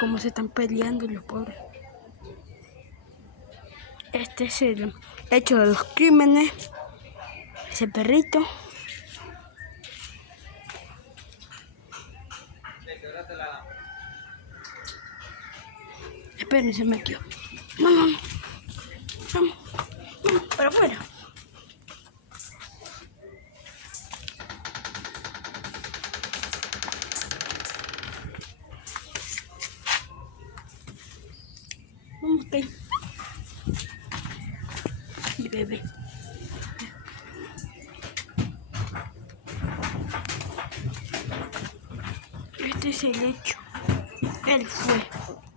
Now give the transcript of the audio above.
cómo se están peleando los pobres. Este es el hecho de los crímenes. Ese perrito. Esperen, se metió. Vamos, vamos, vamos, para afuera. Vamos, ok. Y bebé. Este es el hecho. Él fue.